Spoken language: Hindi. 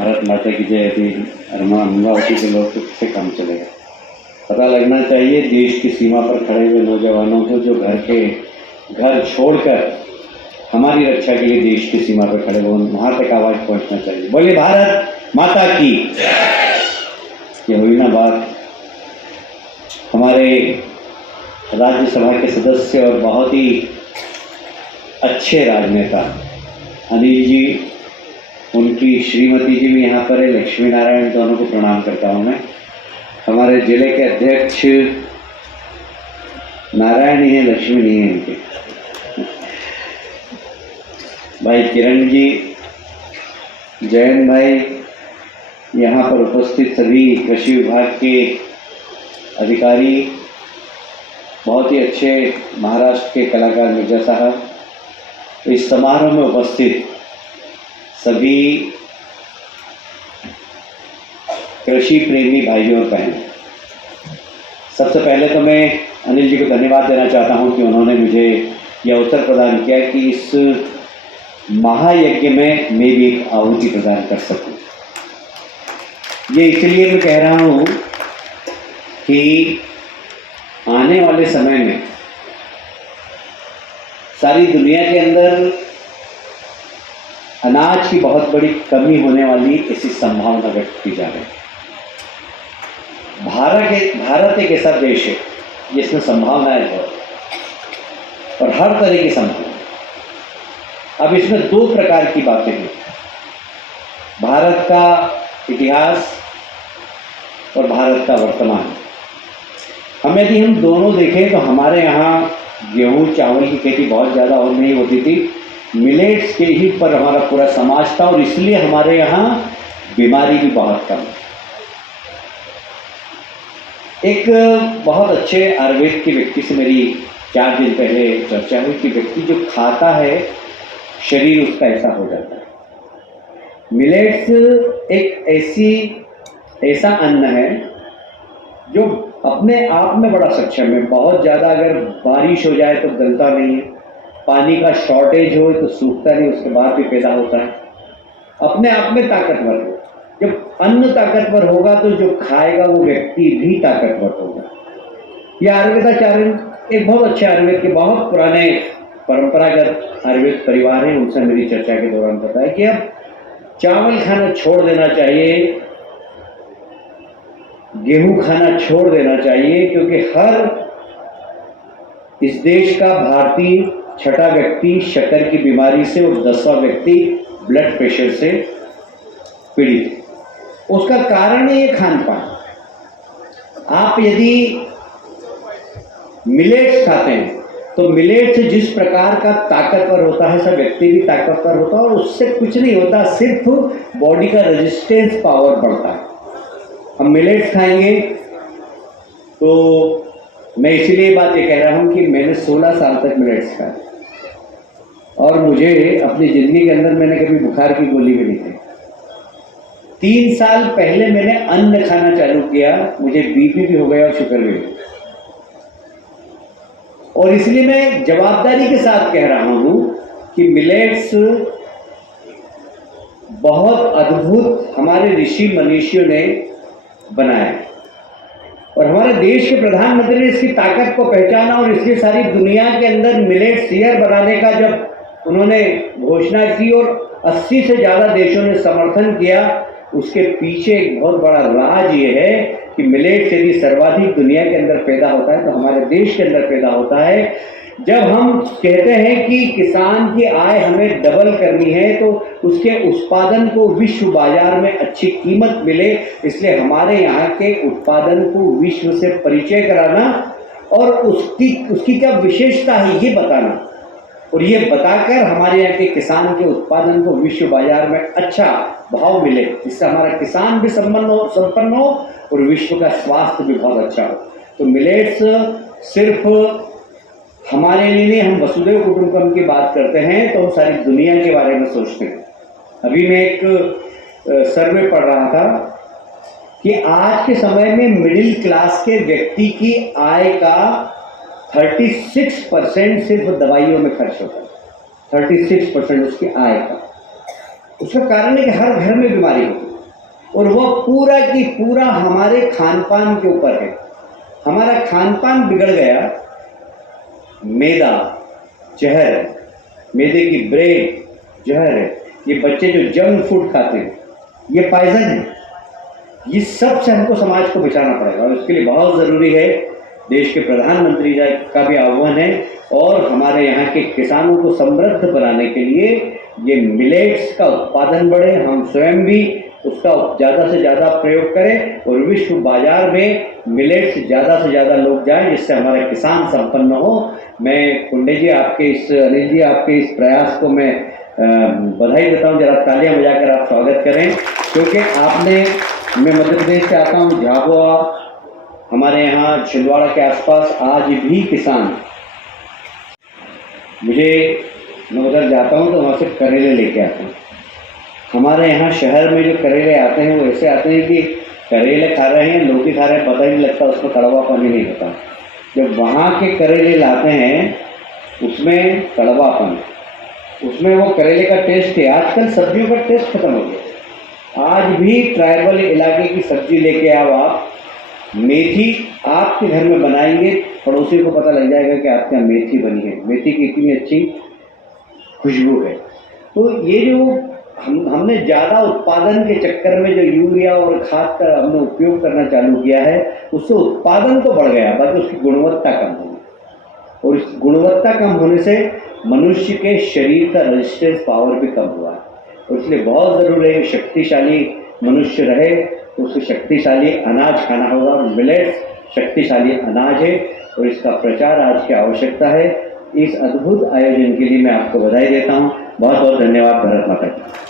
भारत माता की जय यदि अमरावती के लोग तो किससे काम चलेगा। पता लगना चाहिए देश की सीमा पर खड़े हुए नौजवानों को, जो घर छोड़कर हमारी रक्षा के लिए देश की सीमा पर खड़े हुए, वहाँ तक आवाज़ पहुँचना चाहिए। बोलिए भारत माता की। ये हुई ना बात। हमारे राज्यसभा के सदस्य और बहुत ही अच्छे राजनेता अनिल जी, उनकी श्रीमती जी भी यहाँ पर है, लक्ष्मी नारायण, दोनों को प्रणाम करता हूँ मैं। हमारे जिले के अध्यक्ष नारायण ही हैं, लक्ष्मी नहीं है इनके। भाई किरण जी, जयंत भाई, यहाँ पर उपस्थित सभी कृषि विभाग के अधिकारी, बहुत ही अच्छे महाराष्ट्र के कलाकार मिर्जा साहब, इस समारोह में उपस्थित सभी कृषि प्रेमी भाइयों और बहनों, सबसे पहले तो मैं अनिल जी को धन्यवाद देना चाहता हूं कि उन्होंने मुझे यह अवसर प्रदान किया कि इस महायज्ञ में मैं भी एक आहुति प्रदान कर सकूं। ये इसलिए मैं कह रहा हूं कि आने वाले समय में सारी दुनिया के अंदर अनाज की बहुत बड़ी कमी होने वाली ऐसी संभावना व्यक्त की जा रही है। भारत एक ऐसा देश है जिसमें संभावनाएं बहुत, और हर तरह की संभावना। अब इसमें दो प्रकार की बातें हैं, भारत का इतिहास और भारत का वर्तमान। यदि हम दोनों देखें तो हमारे यहाँ गेहूँ चावल की खेती बहुत ज़्यादा और नहीं होती थी, मिलेट्स के ही पर हमारा पूरा समाज था, और इसलिए हमारे यहाँ बीमारी भी बहुत कम है। एक बहुत अच्छे आयुर्वेद के व्यक्ति से मेरी 4 दिन पहले चर्चा हुई कि व्यक्ति जो खाता है शरीर उसका ऐसा हो जाता है। मिलेट्स एक ऐसा अन्न है जो अपने आप में बड़ा सक्षम है। बहुत ज़्यादा अगर बारिश हो जाए तो गलता नहीं है, पानी का शॉर्टेज हो तो सूखता नहीं, उसके बाद भी पैदा होता है। अपने आप में ताकतवर है। जब अन्न ताकतवर होगा तो जो खाएगा वो व्यक्ति भी ताकतवर होगा। यह आयुर्वेदाचार्य एक बहुत अच्छे आयुर्वेद के बहुत पुराने परंपरागत आयुर्वेद परिवार हैं, उनसे मेरी चर्चा के दौरान बताया कि अब चावल खाना छोड़ देना चाहिए, गेहूं खाना छोड़ देना चाहिए, क्योंकि हर इस देश का भारतीय 6ठा व्यक्ति शक्कर की बीमारी से और 10वां व्यक्ति ब्लड प्रेशर से पीड़ित है। उसका कारण है ये खान पान। आप यदि मिलेट्स खाते हैं तो मिलेट्स जिस प्रकार का ताकतवर होता है, सब व्यक्ति भी ताकतवर होता है, और उससे कुछ नहीं होता, सिर्फ बॉडी का रेजिस्टेंस पावर बढ़ता है। हम मिलेट्स खाएंगे तो मैं इसलिए बात ये कह रहा हूँ कि मैंने 16 साल तक मिलेट्स खाए, और मुझे अपनी ज़िंदगी के अंदर मैंने कभी बुखार की गोली भी नहीं खाई। 3 साल पहले मैंने अन्न खाना चालू किया, मुझे बीपी भी हो गया और शुगर भी हो गया। और इसलिए मैं जवाबदारी के साथ कह रहा हूँ कि मिलेट्स बहुत अद्भुत हमारे ऋषि मनीषियों ने बनाया, और हमारे देश के प्रधानमंत्री ने इसकी ताकत को पहचाना, और इसलिए सारी दुनिया के अंदर मिलेट्स ईयर बनाने का जब उन्होंने घोषणा की और 80 से ज़्यादा देशों ने समर्थन किया, उसके पीछे एक बहुत बड़ा राज ये है कि मिलेट्स यदि सर्वाधिक दुनिया के अंदर पैदा होता है तो हमारे देश के अंदर पैदा होता है। जब हम कहते हैं कि किसान की आय हमें डबल करनी है तो उसके उत्पादन को विश्व बाजार में अच्छी कीमत मिले, इसलिए हमारे यहाँ के उत्पादन को विश्व से परिचय कराना और उसकी क्या विशेषता है ये बताना, और ये बताकर हमारे यहाँ के किसान के उत्पादन को विश्व बाजार में अच्छा भाव मिले, इससे हमारा किसान भी संपन्न हो और विश्व का स्वास्थ्य भी बहुत अच्छा हो। तो मिलेट्स सिर्फ हमारे लिए नहीं, हम वसुधैव कुटुंबकम की बात करते हैं तो सारी दुनिया के बारे में सोचते हैं। अभी मैं एक सर्वे पढ़ रहा था कि आज के समय में मिडिल क्लास के व्यक्ति की आय का 36% सिर्फ दवाइयों में खर्च होता है। 36% उसकी आय का। उसका कारण है कि हर घर में बीमारी होती है। और वह पूरा की पूरा हमारे खान पान के ऊपर है। हमारा खान पान बिगड़ गया, मैदा जहर है, मैदे की ब्रेड जहर है, ये बच्चे जो जंक फूड खाते हैं ये पॉइजन है। ये सब से हमको समाज को बचाना पड़ेगा और उसके लिए बहुत ज़रूरी है, देश के प्रधानमंत्री जी का भी आह्वान है और हमारे यहाँ के किसानों को समृद्ध बनाने के लिए ये मिलेट्स का उत्पादन बढ़े, हम स्वयं भी उसका ज़्यादा से ज़्यादा प्रयोग करें और विश्व बाजार में मिलेट्स ज़्यादा से ज़्यादा लोग जाएं, जिससे हमारे किसान संपन्न हो। मैं कुंडे जी आपके इस अनिल जी आपके इस प्रयास को मैं बधाई देता हूँ। जरा तालियां बजाकर आप स्वागत करें, क्योंकि आपने, मैं मध्य प्रदेश से आता हूँ, झाबुआ हमारे यहाँ छिंदवाड़ा के आसपास आज भी किसान, मैं उधर जाता हूँ तो वहाँ से करेले लेके आता हूँ। हमारे यहाँ शहर में जो करेले आते हैं वो ऐसे आते हैं कि करेले खा रहे हैं, लौकी खा रहे हैं, पता ही नहीं लगता, उसमें कड़वा पानी नहीं होता। जब वहाँ के करेले लाते हैं उसमें कड़वापन, उसमें वो करेले का टेस्ट है। आजकल सब्जियों का टेस्ट खत्म हो गया। आज भी ट्राइबल इलाके की सब्जी लेके आओ आप, मेथी आपके घर में बनाएंगे, पड़ोसी को पता लग जाएगा कि आपके यहाँ मेथी बनी है, मेथी की इतनी अच्छी खुशबू है। तो ये जो हमने ज़्यादा उत्पादन के चक्कर में जो यूरिया और खाद का हमने उपयोग करना चालू किया है, उससे उत्पादन तो बढ़ गया, बाकी उसकी गुणवत्ता कम होगी और इस गुणवत्ता कम होने से मनुष्य के शरीर का रेजिस्टेंस पावर भी कम हुआ है। और इसलिए बहुत ज़रूरी है कि शक्तिशाली मनुष्य रहे तो उसे शक्तिशाली अनाज खाना होगा। मिलेट्स शक्तिशाली अनाज है और इसका प्रचार आज की आवश्यकता है। इस अद्भुत आयोजन के लिए मैं आपको बधाई देता हूँ। बहुत बहुत धन्यवाद। भारत माता की।